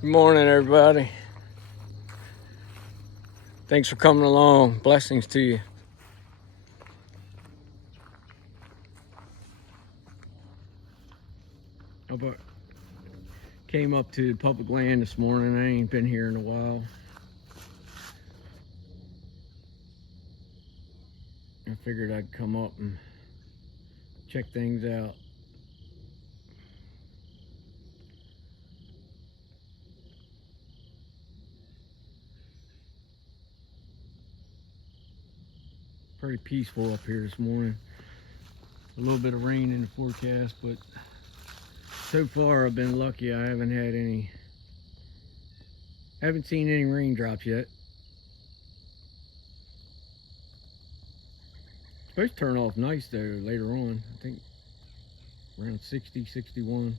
Good morning, everybody. Thanks for coming along. Blessings to you. Came up to public land this morning. I ain't been here in a while. I figured I'd come up and check things out. Pretty peaceful up here this morning. A little bit of rain in the forecast, but so far I've been lucky. I haven't seen any raindrops yet. It's supposed to turn off nice though later on. I think around 60, 61.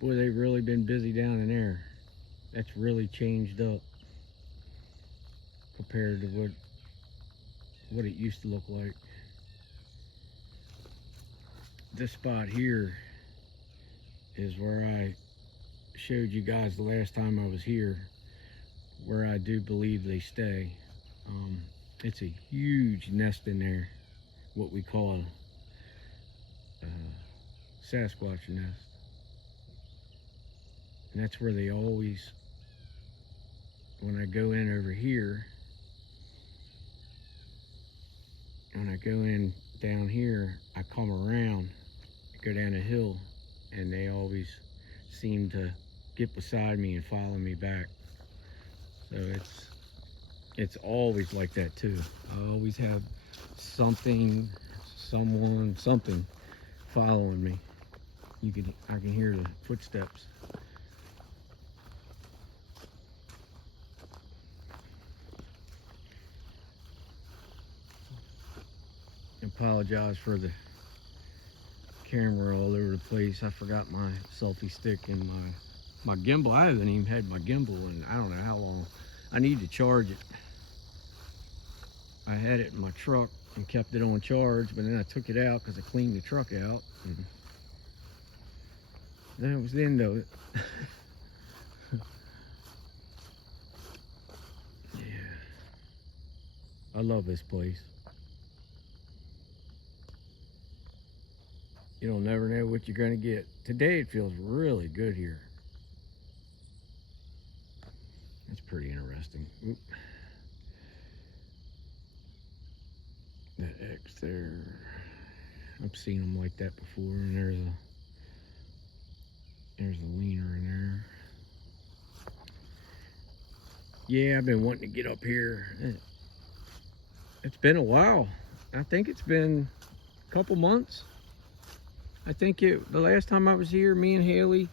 Boy, they've really been busy down in there. That's really changed up compared to what it used to look like. This spot here is where I showed you guys the last time I was here, where I do believe they stay. It's a huge nest in there, what we call a Sasquatch nest. And that's where they always, when I go in over here, when I go in down here, I come around, go down a hill, and they always seem to get beside me and follow me back. So it's always like that too. I always have something, someone, something following me. I can hear the footsteps. I apologize for the camera all over the place. I forgot my selfie stick and my gimbal. I haven't even had my gimbal in I don't know how long. I need to charge it. I had it in my truck and kept it on charge, but then I took it out because I cleaned the truck out. And that was the end of it. Yeah. I love this place. You don't never know what you're going to get. Today it feels really good here. That's pretty interesting. Oop. That X there. I've seen them like that before, and there's a leaner in there. Yeah, I've been wanting to get up here. It's been a while. I think it's been a couple months. I think the last time I was here, me and Haley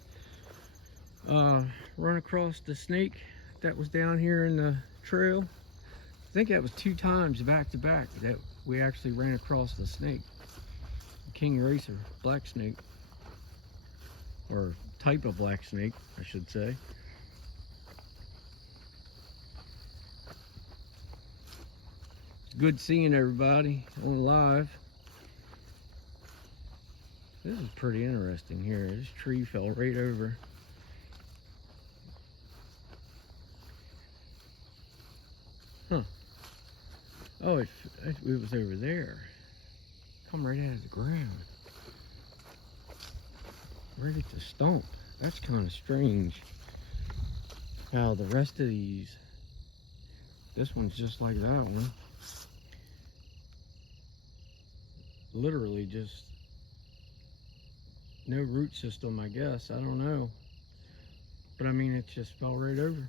run across the snake that was down here in the trail. I think that was 2 times back to back that we actually ran across the snake. King racer, black snake, or type of black snake, I should say. Good seeing everybody on live. This is pretty interesting here. This tree fell right over. Huh. Oh, it was over there. Come right out of the ground. Right at the stump. That's kind of strange. How the rest of these, this one's just like that one. Literally just no root system, I guess. I don't know. But I mean, it just fell right over.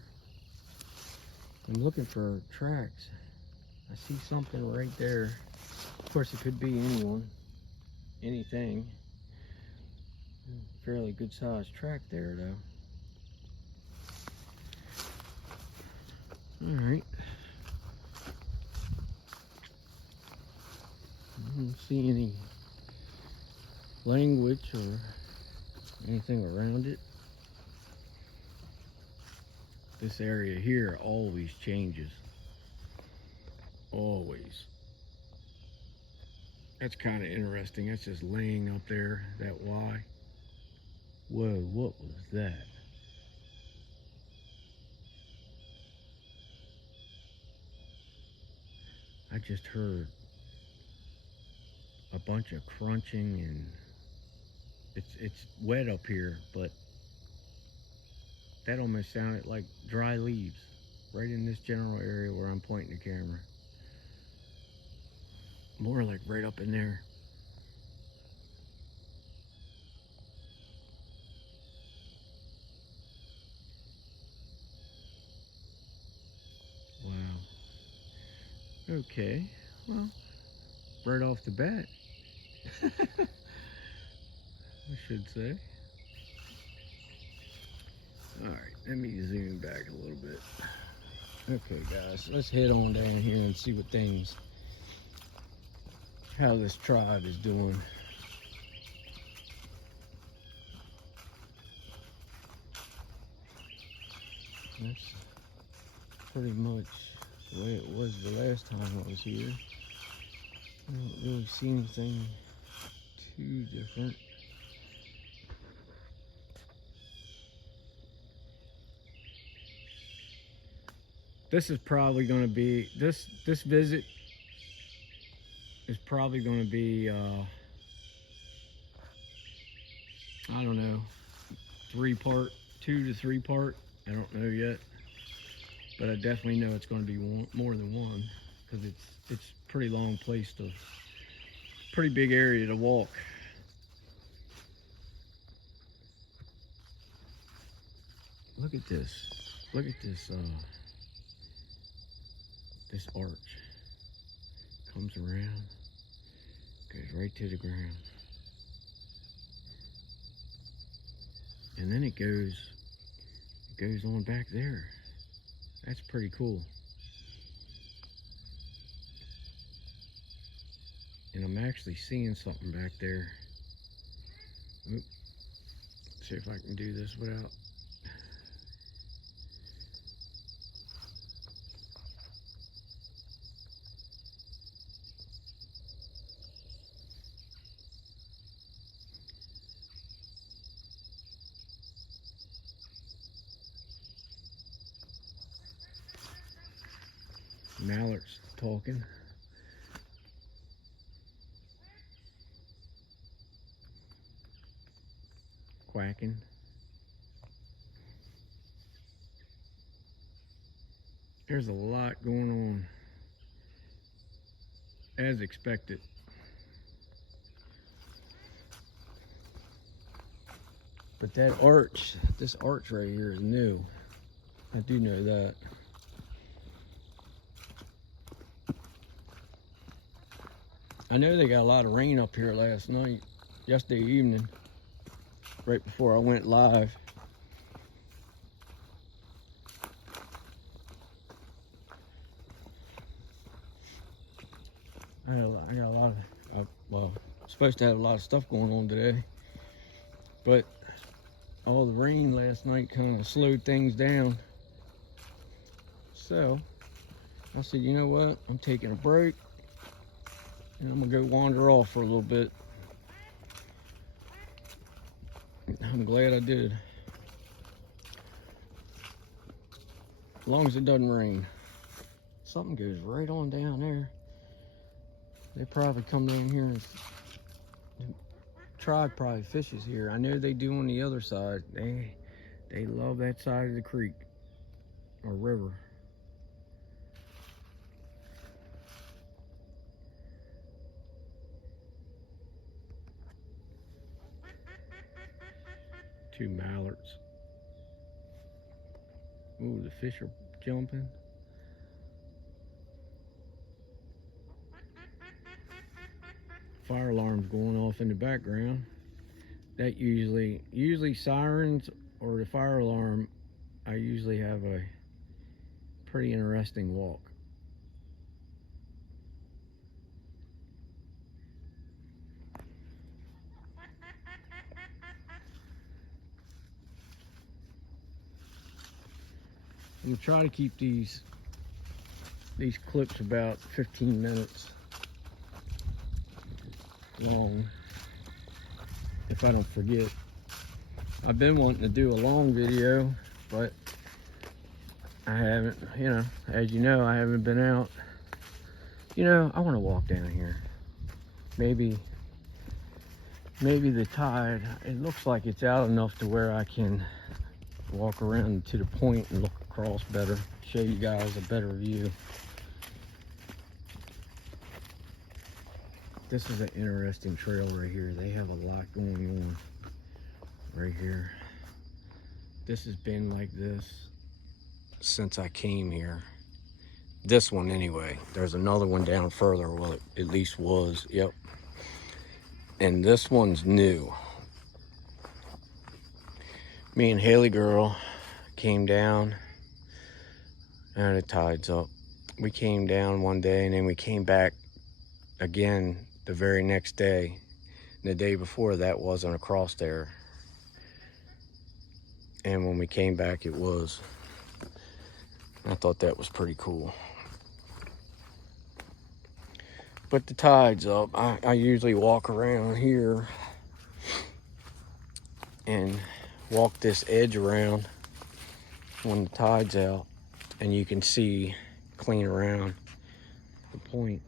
I'm looking for tracks. I see something right there. Of course, it could be anything. Fairly good sized track there, though. All right. I don't see any language or anything around it. This area here always changes. always. That's kind of interesting. That's just laying up there, that Y. Whoa, what was that? I just heard a bunch of crunching, and it's wet up here, but that almost sounded like dry leaves right in this general area where I'm pointing the camera. More like right up in there. Wow. Okay. Well, right off the bat, I should say. Alright, let me zoom back a little bit. Okay, guys, let's head on down here and see how this tribe is doing. That's pretty much the way it was the last time I was here. I don't really see anything too different. This is probably going to be, this visit is probably going to be, I don't know, 2 to 3 part. I don't know yet, but I definitely know it's going to be more than one, because it's a pretty long place pretty big area to walk. Look at this. Look at this, this arch. Comes around, goes right to the ground. And then it goes on back there. That's pretty cool. And I'm actually seeing something back there. Oop. See if I can do this without. Mallards talking. Quacking. There's a lot going on, as expected. But that arch, this arch right here is new. I do know that. I know they got a lot of rain up here last night, yesterday evening, right before I went live. I got a lot of, well, I'm supposed to have a lot of stuff going on today, but all the rain last night kind of slowed things down. So I said, you know what, I'm taking a break and I'm gonna go wander off for a little bit. I'm glad I did. As long as it doesn't rain. Something goes right on down there. They probably come down here and the tribe probably fishes here. I know they do on the other side. They love that side of the creek or river. Two mallards. Ooh, the fish are jumping. Fire alarm's going off in the background. That usually sirens or the fire alarm, I usually have a pretty interesting walk. I'm gonna try to keep these These clips about 15 minutes long, if I don't forget. I've been wanting to do a long video, but I haven't, you know, as you know, I haven't been out. You know, I want to walk down here. Maybe the tide, it looks like it's out enough to where I can walk around to the point and look across better, show you guys a better view. This is an interesting trail right here. They have a lot going on right here. This has been like this since I came here. This one anyway. There's another one down further, well, it at least was, yep. And this one's new. Me and Haley girl came down, and the tide's up. We came down one day, and then we came back again the very next day. And the day before that wasn't across there. And when we came back, it was. I thought that was pretty cool. But the tide's up. I usually walk around here and walk this edge around when the tide's out, and you can see clean around the point.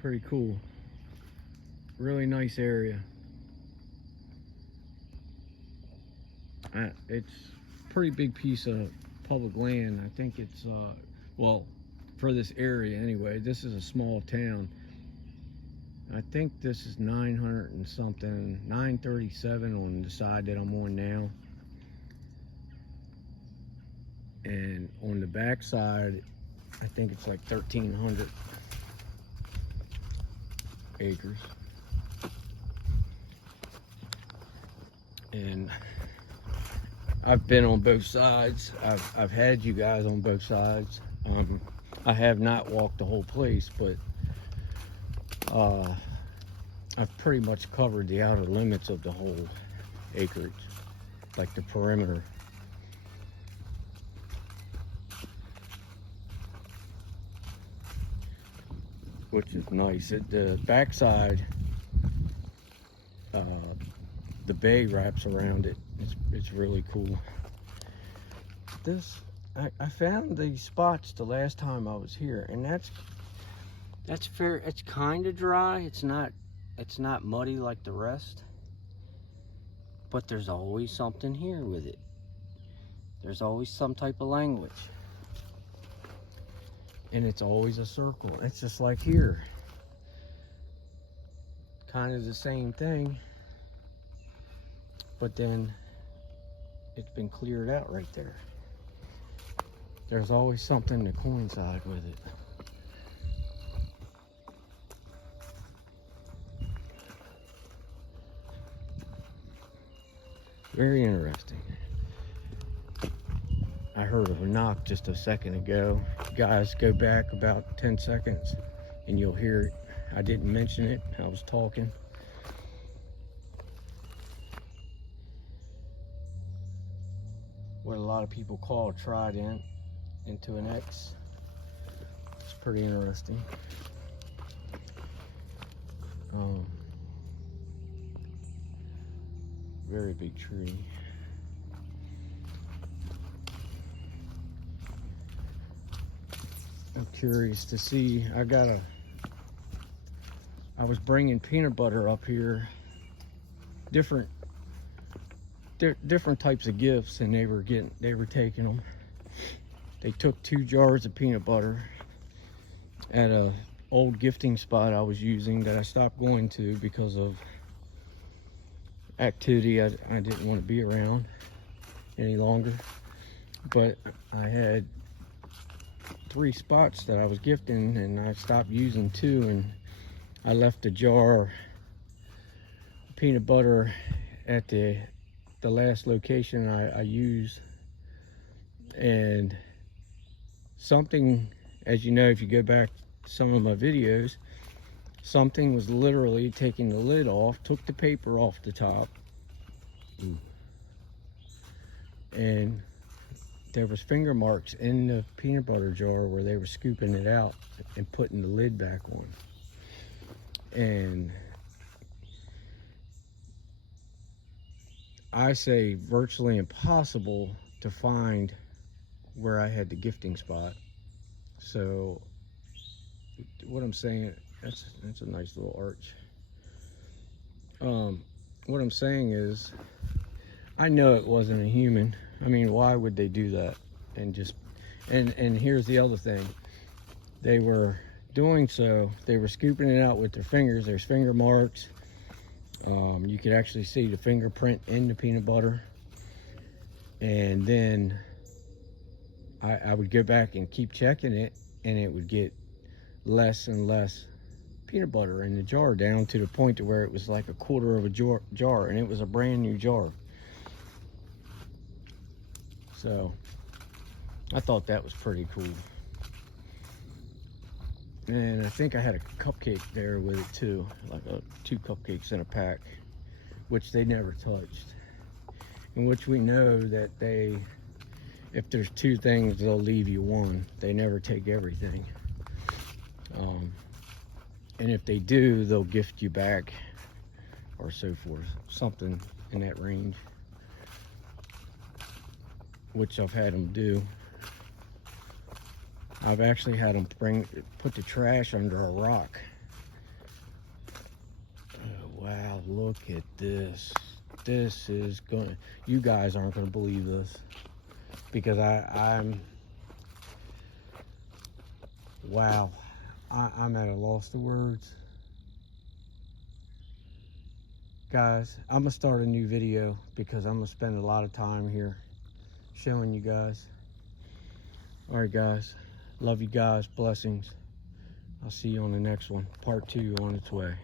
Pretty cool. Really nice area. It's a pretty big piece of public land. I think it's, well, for this area anyway, this is a small town. I think this is 900 and something, 937 on the side that I'm on now. And on the back side, I think it's like 1,300 acres. And I've been on both sides. I've had you guys on both sides. I have not walked the whole place, but I've pretty much covered the outer limits of the whole acreage, like the perimeter. Which is nice. At the backside, the bay wraps around it. It's really cool. I found these spots the last time I was here, and that's fair. It's kind of dry. It's not muddy like the rest, but there's always something here with it. There's always some type of language. And it's always a circle. It's just like here. Kind of the same thing. But then it's been cleared out right there. There's always something to coincide with it. Very interesting. I heard a knock just a second ago. Guys, go back about 10 seconds and you'll hear it. I didn't mention it. I was talking. What a lot of people call a trident into an X. It's pretty interesting. Very big tree. I'm curious to see. I was bringing peanut butter up here, different types of gifts, and they were taking them. They took 2 jars of peanut butter at a old gifting spot I was using that I stopped going to because of activity I didn't want to be around any longer. But I had 3 spots that I was gifting, and I stopped using 2, and I left a jar of peanut butter at the last location I used. And something, as you know, if you go back to some of my videos, something was literally taking the lid off, took the paper off the top, and there was finger marks in the peanut butter jar where they were scooping it out and putting the lid back on. And I say virtually impossible to find where I had the gifting spot. So what I'm saying, that's a nice little arch. What I'm saying is, I know it wasn't a human. I mean, why would they do that? And here's the other thing. They were doing so, they were scooping it out with their fingers. There's finger marks. You could actually see the fingerprint in the peanut butter. And then I would go back and keep checking it, and it would get less and less peanut butter in the jar, down to the point to where it was like a quarter of a jar, and it was a brand new jar. So I thought that was pretty cool. And I think I had a cupcake there with it too, like 2 cupcakes in a pack, which they never touched. In which we know that if there's 2 things, they'll leave you 1. They never take everything. And if they do, they'll gift you back, or so forth, something in that range, which I've had them do. I've actually had them put the trash under a rock. Oh, wow, look at this. This is gonna, you guys aren't gonna believe this, because I'm wow, I'm at a loss of words. Guys, I'm gonna start a new video, because I'm gonna spend a lot of time here showing you guys. All right, guys, love you guys, blessings. I'll see you on the next one. Part 2 on its way.